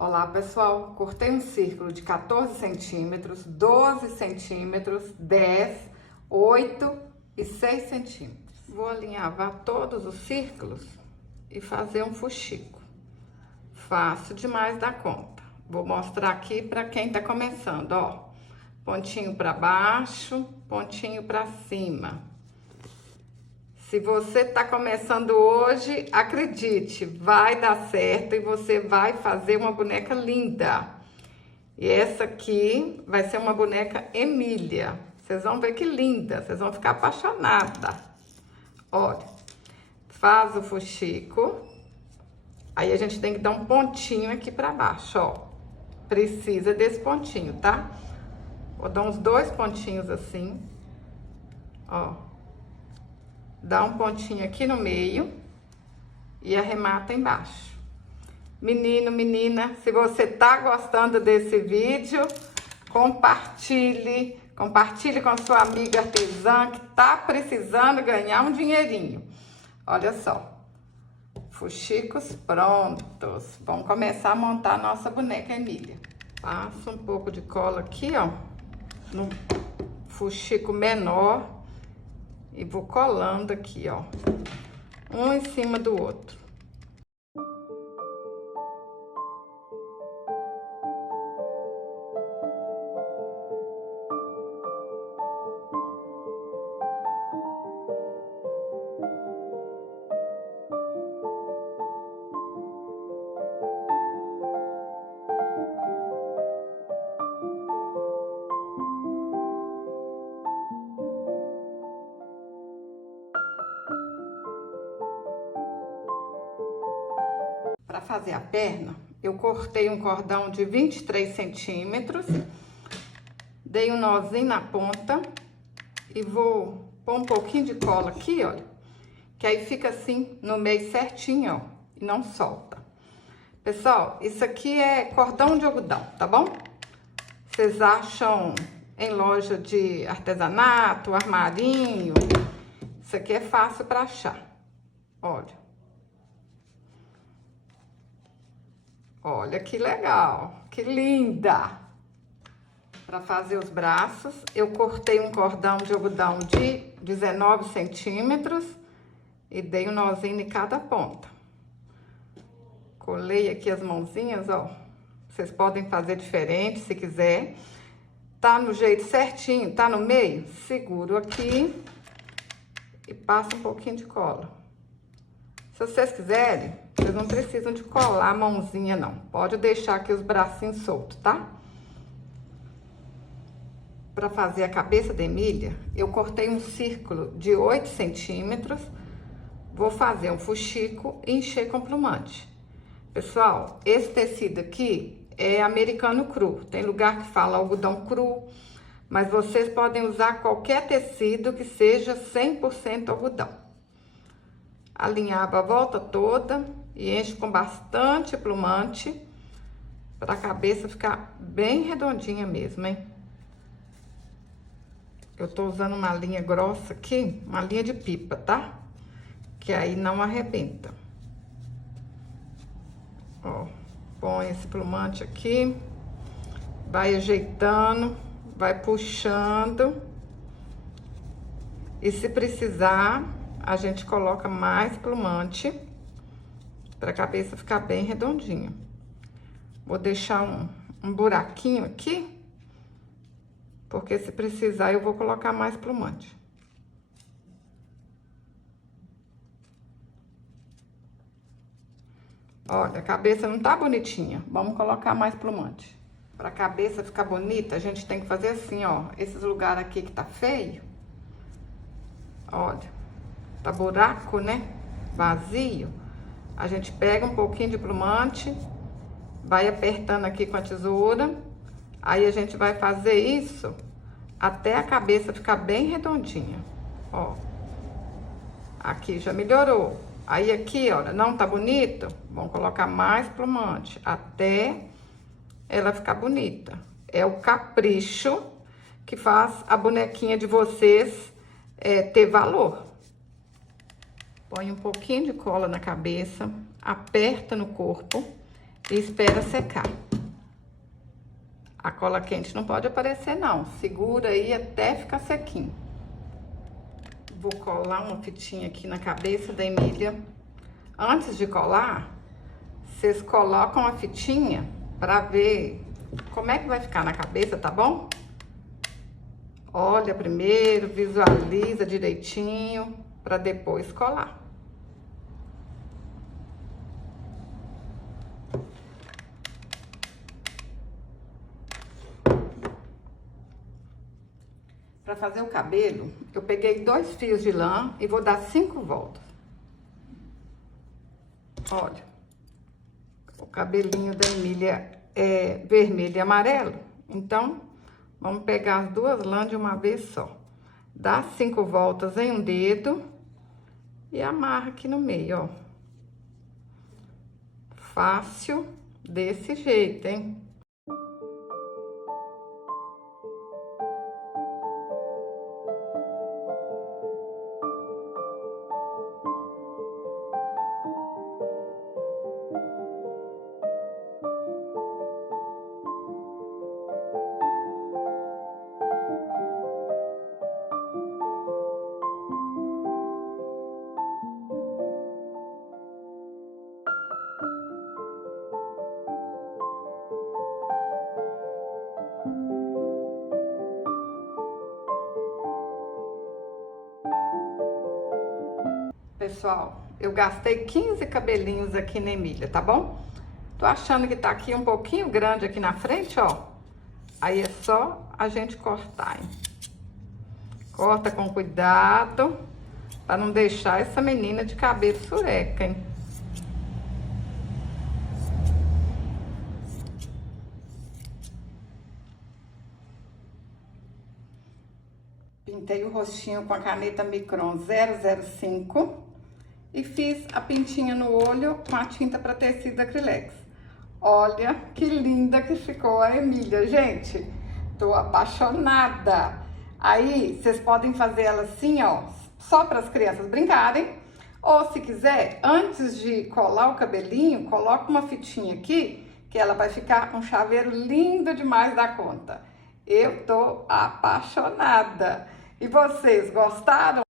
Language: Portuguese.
Olá pessoal, cortei um círculo de 14 centímetros, 12 centímetros, 10, 8 e 6 centímetros. Vou alinhavar todos os círculos e fazer um fuxico. Fácil demais da conta. Vou mostrar aqui para quem tá começando, ó. Pontinho para baixo, pontinho para cima. Se você tá começando hoje, acredite, vai dar certo e você vai fazer uma boneca linda. E essa aqui vai ser uma boneca Emília. Vocês vão ver que linda, vocês vão ficar apaixonada. Olha, faz o fuxico. Aí a gente tem que dar um pontinho aqui pra baixo, ó. Precisa desse pontinho, tá? Vou dar uns 2 pontinhos assim, ó. Dá um pontinho aqui no meio e arremata embaixo. Menino, menina, se você tá gostando desse vídeo, compartilhe com sua amiga artesã que tá precisando ganhar um dinheirinho. Olha só, fuxicos prontos. Vamos começar a montar a nossa boneca Emília. Passa um pouco de cola aqui, ó, no fuxico menor. E vou colando aqui, ó, um em cima do outro. Para fazer a perna, eu cortei um cordão de 23 centímetros, dei um nozinho na ponta e vou pôr um pouquinho de cola aqui, olha, que aí fica assim no meio certinho, ó, e não solta. Pessoal, isso aqui é cordão de algodão, tá bom? Vocês acham em loja de artesanato, armarinho, isso aqui é fácil para achar, olha. Olha que legal, que linda! Para fazer os braços, eu cortei um cordão de algodão de 19 centímetros e dei um nozinho em cada ponta. Colei aqui as mãozinhas, ó. Vocês podem fazer diferente se quiser. Tá no jeito certinho, tá no meio? Seguro aqui e passo um pouquinho de cola. Se vocês quiserem, vocês não precisam de colar a mãozinha, não. Pode deixar aqui os bracinhos soltos, tá? Para fazer a cabeça da Emília, eu cortei um círculo de 8 centímetros. Vou fazer um fuxico e encher com plumante. Pessoal, esse tecido aqui é americano cru. Tem lugar que fala algodão cru, mas vocês podem usar qualquer tecido que seja 100% algodão. Alinhava a volta toda e enche com bastante plumante para a cabeça ficar bem redondinha mesmo, hein? Eu tô usando uma linha grossa aqui, uma linha de pipa, tá? Que aí não arrebenta. Ó, põe esse plumante aqui, vai ajeitando, vai puxando. E se precisar, a gente coloca mais plumante para a cabeça ficar bem redondinha. Vou deixar um buraquinho aqui, porque se precisar eu vou colocar mais plumante. Olha, a cabeça não tá bonitinha, vamos colocar mais plumante. Para a cabeça ficar bonita, a gente tem que fazer assim, ó, esses lugares aqui que tá feio, olha. Tá buraco, né? Vazio. A gente pega um pouquinho de plumante, vai apertando aqui com a tesoura. Aí a gente vai fazer isso até a cabeça ficar bem redondinha. Ó. Aqui já melhorou. Aí aqui, olha, não tá bonito? Vamos colocar mais plumante até ela ficar bonita. É o capricho que faz a bonequinha de vocês ter valor. Põe um pouquinho de cola na cabeça, aperta no corpo e espera secar. A cola quente não pode aparecer não, segura aí até ficar sequinho. Vou colar uma fitinha aqui na cabeça da Emília. Antes de colar, vocês colocam a fitinha pra ver como é que vai ficar na cabeça, tá bom? Olha primeiro, visualiza direitinho pra depois colar. Para fazer o cabelo, eu peguei 2 fios de lã e vou dar 5 voltas. Olha, o cabelinho da Emília é vermelho e amarelo, então vamos pegar as 2 lãs de uma vez só. Dá 5 voltas em um dedo e amarra aqui no meio, ó. Fácil desse jeito, hein? Pessoal, eu gastei 15 cabelinhos aqui na Emília, tá bom? Tô achando que tá aqui um pouquinho grande aqui na frente, ó. Aí é só a gente cortar, hein? Corta com cuidado, pra não deixar essa menina de cabelo sureca, hein? Pintei o rostinho com a caneta Micron 005 e fiz a pintinha no olho com a tinta para tecido acrylex. Olha que linda que ficou a Emília, gente. Tô apaixonada. Aí, vocês podem fazer ela assim, ó, só para as crianças brincarem. Ou se quiser, antes de colar o cabelinho, coloca uma fitinha aqui, que ela vai ficar um chaveiro lindo demais da conta. Eu tô apaixonada. E vocês gostaram?